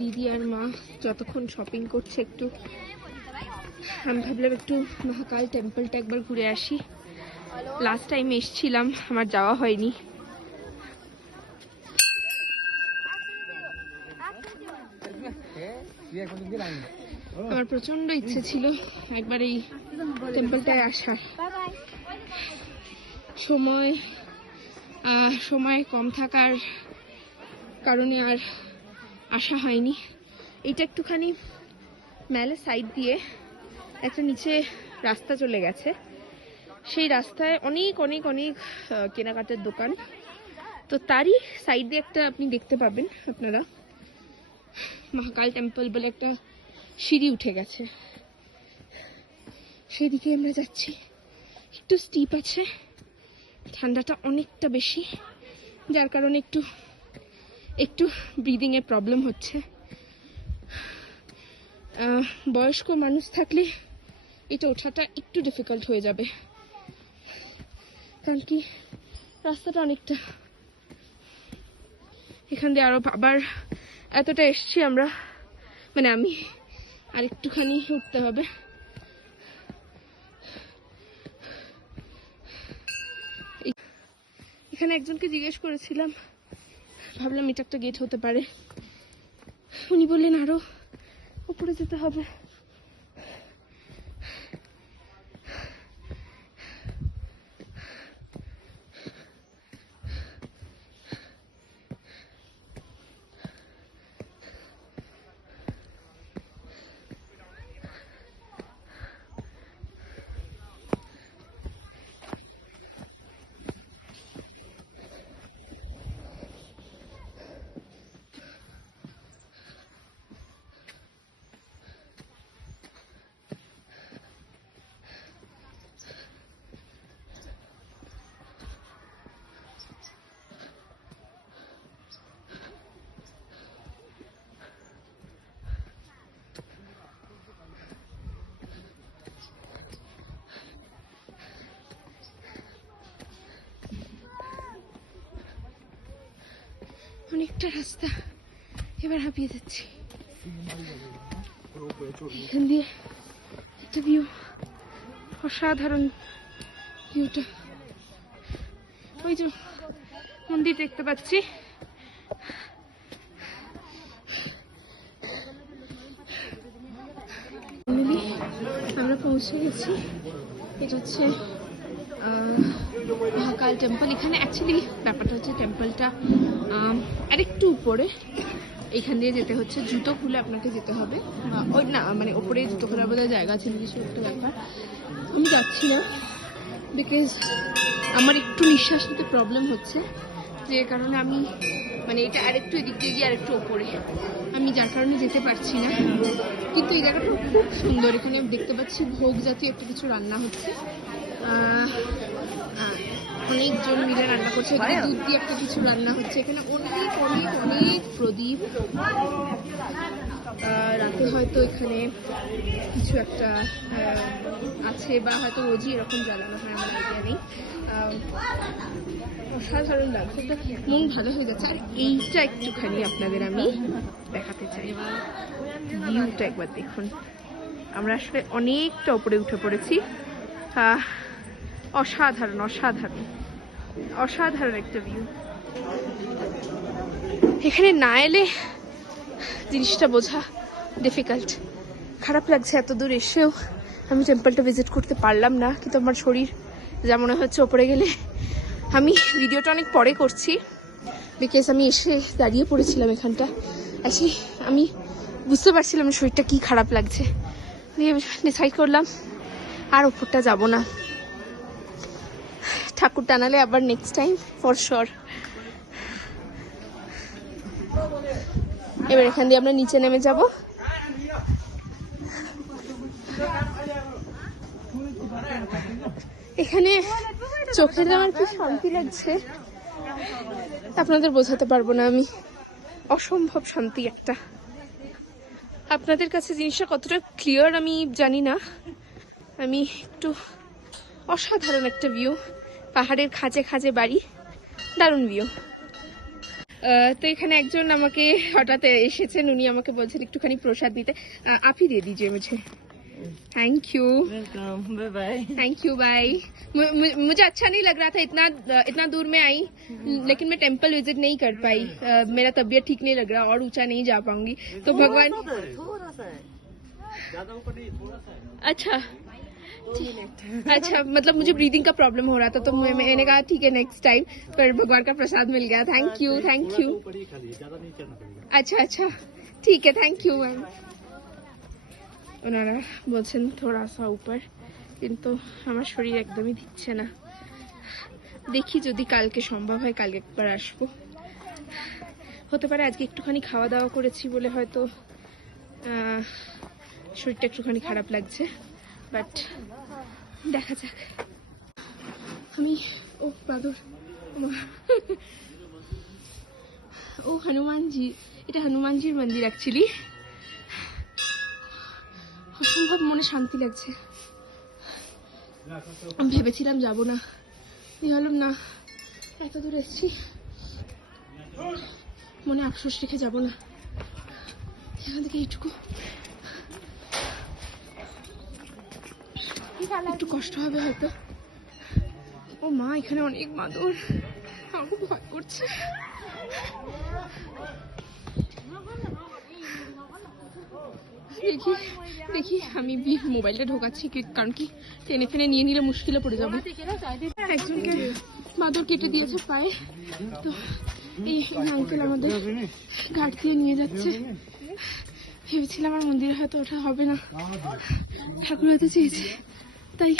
দিদি আর মা যতক্ষণ শপিং করছে একটু আমি ভাবলাম একটু মহাকাল টেম্পলটা একবার ঘুরে আসি। লাস্ট টাইম এসেছিলাম, আমার যাওয়া হয়নি। আমার প্রচন্ড ইচ্ছে ছিল একবার এই টেম্পলটায় আসার। সময় কম থাকার কারণে আর আসা হয়নি। এইটা একটুখানি মেলে সাইড দিয়ে একটা নিচে রাস্তা চলে গেছে, সেই রাস্তায় অনেক অনেক অনেক কেনাকাটার দোকান। তো তারই সাইড দিয়ে একটা আপনি দেখতে পাবেন আপনারা মহাকাল টেম্পল বলে একটা সিঁড়ি উঠে গেছে, সেদিকে আমরা যাচ্ছি। একটু স্টিপ আছে, ঠান্ডাটা অনেকটা বেশি, যার কারণে একটু ব্রিদিং এর প্রবলেম হচ্ছে। বয়স্ক মানুষ থাকলে এটা ওঠাটা একটু ডিফিকাল্ট হয়ে যাবে, কারণ কি রাস্তাটা অনেকটা। এখান দিয়ে আরো আবার এতটা এসছি আমরা, মানে আমি আর একটুখানি উঠতে হবে। এখানে একজনকে জিজ্ঞেস করেছিলাম, ভাবলাম এটা একটা গেট হতে পারে, উনি বললেন আরো উপরে যেতে হবে। অনেকটা রাস্তা, এবার হাঁপিয়ে যাচ্ছি। এখান দিয়ে একটা ভিউ, অসাধারণ ভিউটা। ওই যে মন্দির দেখতে পাচ্ছি, আমরা পৌঁছে গেছি। এটা হচ্ছে মহাকাল টেম্পল। এখানে অ্যাকচুয়ালি ব্যাপারটা হচ্ছে টেম্পলটা আরেকটু উপরে, এইখান দিয়ে যেতে হচ্ছে, জুতো খুলে আপনাকে যেতে হবে। ওই না মানে ওপরে জুতো খোলার বোধহয় জায়গা ছিল কিছু একটু ব্যাপার। আমি যাচ্ছি না বিকজ আমার একটু নিঃশ্বাস নিতে প্রবলেম হচ্ছে, যে কারণে আমি মানে এটা আরেকটু এদিক দিয়ে গিয়ে আরেকটু ওপরে, আমি যার কারণে যেতে পারছি না। কিন্তু এই জায়গাটা খুব সুন্দর, এখানে দেখতে পাচ্ছি ভোগ জাতীয় একটা কিছু রান্না হচ্ছে, অনেকজন মিলে রান্না করছে। এখানে দুধ দিয়ে একটা কিছু রান্না হচ্ছে, এখানে অনেক অনেক অনেক প্রদীপ। রাতে হয়তো এখানে কিছু একটা আছে বা হয়তো রোজই এরকম জ্বালানো হয়, আমার আইডিয়া নেই। অসাধারণ লাগছে, মন ভালো হয়ে যাচ্ছে। আর এইটা একটুখানি আপনাদের আমি দেখাতে চাই, ভিউটা একবার দেখুন। আমরা আসলে অনেকটা উপরে উঠে পড়েছি। অসাধারণ অসাধারণ অসাধারণ একটা ভিউ। এখানে না এলে জিনিসটা বোঝা ডিফিকাল্ট। খারাপ লাগছে এত দূর এসেও আমি টেম্পলটা ভিজিট করতে পারলাম না, কিন্তু আমার শরীর যা মনে হচ্ছে ওপরে গেলে। আমি ভিডিওটা অনেক পরে করছি বিকজ আমি এসে দাঁড়িয়ে পড়েছিলাম এখানটা, অ্যাকচুয়ালি আমি বুঝতে পারছিলাম শরীরটা কি খারাপ লাগছে, দিয়ে ডিসাইড করলাম আর ওপরটা যাব না। ঠাকুর টানালে আবার নেক্সট টাইম ফর শিওর। এবার এখান দিয়ে আমরা নিচে নেমে যাব। এখানে চোখের আমার কি শান্তি লাগছে আপনাদের বোঝাতে পারবো না আমি, অসম্ভব শান্তি একটা। আপনাদের কাছে জিনিসটা কতটা ক্লিয়ার আমি জানি না, আমি একটু অসাধারণ একটা ভিউ, পাহাড়ের খাঁজে খাঁজে বাড়ি, দারুণ ভিউ। তো এখানে একজন আমাকে হঠাৎ এসেছেন, উনি আমাকে বলছেন একটুখানি প্রসাদ দিতে। आप ही दे दीजिए मुझे। Thank you. Welcome, bye bye. Thank you, bye. मुझे अच्छा नहीं लग रहा था, इतना दूर में आई, लेकिन मैं टेंपल विजिट नहीं कर पाई। मेरा तबीयत ठीक नहीं लग रहा और ऊंचा नहीं जा पाऊंगी, तो भगवान। थोड़ा सा है, ज्यादा ऊपर नहीं, थोड़ा सा है। अच्छा अच्छा, मतलब मुझे ब्रीदिंग का प्रॉब्लम हो रहा था, तो मैंने कहा ठीक है नेक्स्ट टाइम, पर भगवान का प्रसाद मिल गया। Thank you, thank you. ऊपर ही खाली है, ज्यादा नहीं चढ़ना पड़ेगा। अच्छा अच्छा, ठीक है, थैंक यू मैम। ওনারা বলছেন থোড়া সা উপর, কিন্তু আমার শরীর একদমই দিচ্ছে না। দেখি যদি কালকে সম্ভব হয়, কালকে একবার আসবো। হতে পারে আজকে একটুখানি খাওয়া দাওয়া করেছি বলে হয়তো শরীরটা একটুখানি খারাপ লাগছে, বাট দেখা যাক। আমি ও বাদর, ও হনুমানজি, এটা হনুমানজির মন্দির অ্যাকচুয়ালি। অসম্ভব মনে শান্তি লাগছে। আমি ভেবেছিলাম যাবো না, হলাম না, এত দূর এসেছি, মনে আফসোস রেখে যাবো না। এখান থেকে এইটুকু একটু কষ্ট হবে হয়তো। ও মা, এখানে অনেক বাদর, আমার খুব ভয় করছে। দেখি দেখি আমি মোবাইলটা ঢোকাচ্ছি, কারণ কি টেনে ফেনে নিয়ে নিলে মুশকিলে পড়ে যাবো। একজনকে বাদর কেটে দিয়েছে পায়ে, তো এই আঙ্কেল আমাদের ঘাট দিয়ে নিয়ে যাচ্ছে। ভেবেছিলাম আমার মন্দিরে হয়তো ওঠা হবে না, ঠাকুর হয়তো চেয়েছে, তাই